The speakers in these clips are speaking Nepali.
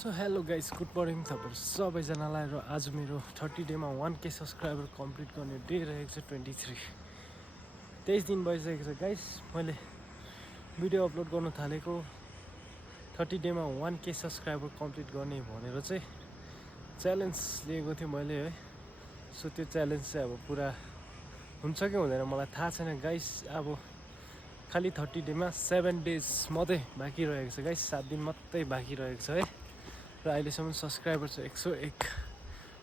So hello guys, good morning तपाईहरु सबैजनालाई। र आज मेरो 30 डेमा 1K सब्सक्राइबर कम्प्लिट गर्ने डे रहेको छ 23। 23 दिन भइसकेको छ गाइस मैले भिडियो अपलोड गर्न थालेको। 30 डेमा 1K सब्सक्राइबर कम्प्लिट गर्ने भनेर चाहिँ च्यालेन्ज लिएको थिएँ मैले है। सो त्यो च्यालेन्ज चाहिँ अब पुरा हुन्छ कि हुँदैन मलाई थाहा छैन गाइस। अब खाली 30 डेमा 7 डेज मात्रै बाँकी रहेको छ गाइस, 7 दिन मात्रै बाँकी रहेको छ है। र अहिलेसम्म सब्सक्राइबर चाहिँ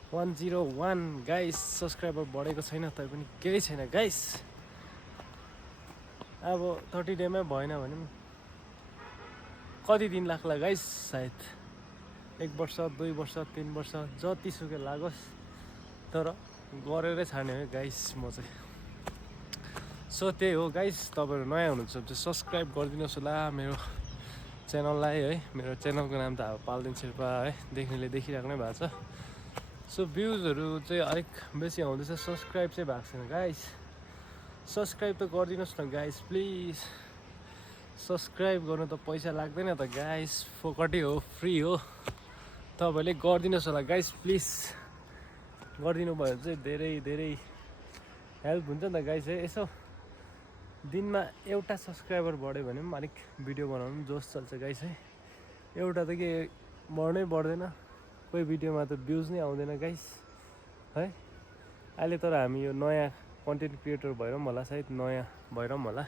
101 गाइस। सब्सक्राइबर बढेको छैन तै पनि केही छैन गाइस। अब 30 डेमै भएन भने पनि कति दिन लाग्ला गाइस, सायद 1 वर्ष 2 वर्ष 3 वर्ष जतिसुकै लागोस्, तर गरेरै छाड्ने हो गाइस म चाहिँ। सो त्यही हो गाइस, तपाईँहरू नयाँ हुनुहुन्छ भने चाहिँ सब्सक्राइब गरिदिनुहोस् होला मेरो च्यानललाई है। मेरो च्यानलको नाम त अब पाल्देन शेर्पा है, देख्नेले देखिराख्नै भएको छ। सो भ्युजहरू चाहिँ अलिक बेसी आउँदैछ, सब्सक्राइब चाहिँ भएको छैन गाइस। सब्सक्राइब त गरिदिनुहोस् न गाइस प्लिज। सब्सक्राइब गर्नु त पैसा लाग्दैन त गाइस, फोकटै हो, फ्री हो। तपाईँहरूले गरिदिनुहोस् होला गाइस प्लिज। गरिदिनु भयो भने चाहिँ धेरै धेरै हेल्प हुन्छ नि त गाइस है। यसो दिनमा एउटा सब्सक्राइबर बढ्यो भने पनि अलिक भिडियो बनाउनु जोस चल्छ गाइस है। एउटा त के बढ्नै बढ्दैन, कोही भिडियोमा त भ्युज नै आउँदैन गाइस है। अहिले तर हामी यो नयाँ कन्टेन्ट क्रिएटर भएर पनि होला, सायद नयाँ भएर पनि होला,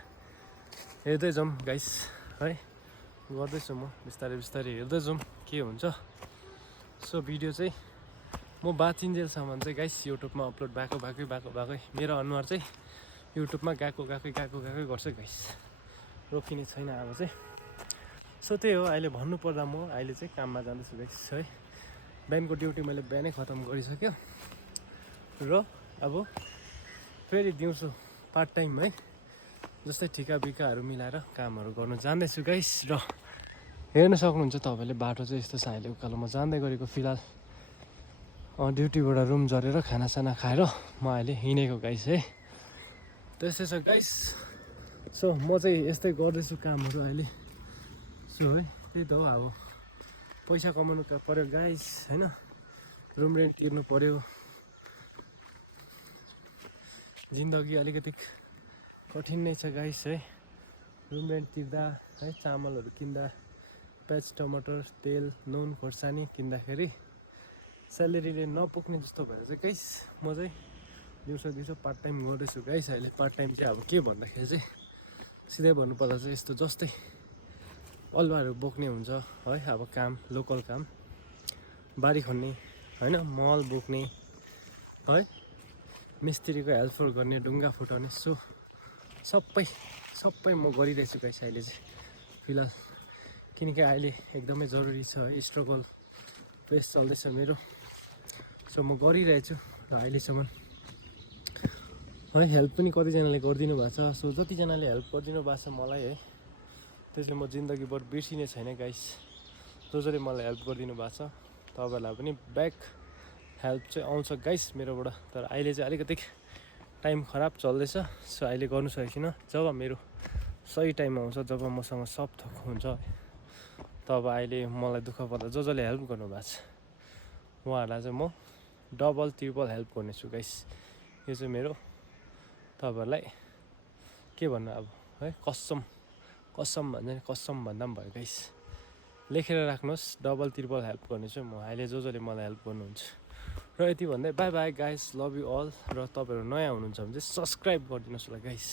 हेर्दै जाउँ गाइस है। गर्दैछु म बिस्तारै बिस्तारै, हेर्दै जाउँ के हुन्छ। सो भिडियो चाहिँ म बाँचिन्जेलसम्म चाहिँ गाइस युट्युबमा अपलोड भएकै मेरो अनुहार चाहिँ युट्युबमा गएको गर्छ गाइस, रोकिने छैन अब चाहिँ। सो त्यही हो, अहिले भन्नुपर्दा म अहिले चाहिँ काममा जाँदैछु गाइस है। बिहानको ड्युटी मैले बिहानै खतम गरिसक्यो र अब फेरि दिउँसो पार्ट टाइम है, जस्तै ठिका बिकाहरू मिलाएर कामहरू गर्नु जाँदैछु गाइस। र हेर्न सक्नुहुन्छ तपाईँले बाटो चाहिँ यस्तो छ अहिले उकालो म जाँदै गरेको। फिलहाल ड्युटीबाट रुम झरेर खानासाना खाएर म अहिले हिँडेको गाइस है। त्यस्तै छ गाइस। सो म चाहिँ यस्तै गर्दैछु कामहरू अहिले। सो है त्यही त हो, अब पैसा कमाउनु पर्यो गाइस होइन, रुम रेन्ट तिर्नु पर्यो। जिन्दगी अलिकति कठिन नै छ गाइस है। रुम रेन्ट तिर्दा है, चामलहरू किन्दा, प्याज टमाटर तेल नुन खोर्सानी किन्दाखेरि स्यालेरीले नपुग्ने जस्तो भएर चाहिँ गाइस म चाहिँ दिउँसो पार्ट टाइम गर्दैछु गाइस अहिले। पार्ट टाइम चाहिँ अब के भन्दाखेरि चाहिँ सिधै भन्नुपर्दा चाहिँ यस्तो जस्तै अलुवाहरू बोक्ने हुन्छ है, अब काम लोकल काम, बारी खन्ने होइन, मल बोक्ने है, मिस्त्रीको हेल्पफुल गर्ने, ढुङ्गा फुटाउने। सो सबै म गरिरहेछु गाइस अहिले चाहिँ फिलहाल, किनकि अहिले एकदमै जरुरी छ है, स्ट्रगल फेस चल्दैछ मेरो। सो म गरिरहेछु अहिलेसम्म है। हेल्प पनि कतिजनाले गरिदिनु भएको छ। सो जतिजनाले हेल्प गरिदिनु भएको छ मलाई है, त्यसले म जिन्दगीभर बिर्सिने छैन गाइस। जसले मलाई हेल्प गरिदिनु भएको छ तपाईँहरूलाई पनि ब्याक हेल्प चाहिँ आउँछ गाइस मेरोबाट। तर अहिले चाहिँ अलिकति टाइम खराब चल्दैछ, सो अहिले गर्नु सकेको छैन। जब मेरो सही टाइम आउँछ, जब मसँग सब थोक हुन्छ, तब अहिले मलाई दुःख पर्दा जसले हेल्प गर्नुभएको छ उहाँहरूलाई चाहिँ म डबल ट्रिपल हेल्प गर्नेछु गाइस। यो चाहिँ मेरो तपाईँहरूलाई के भन्नु अब है, कसम भन्छ नि, कसम भन्दा पनि भयो गाइस। लेखेर राख्नुहोस्, डबल ट्रिपल हेल्प गर्नेछु म अहिले जसले मलाई हेल्प गर्नुहुन्छ। र यति भन्दै bye bye guys, love you all. र तपाईँहरू नयाँ हुनुहुन्छ भने चाहिँ सब्सक्राइब गरिदिनुहोस् होला गाइस।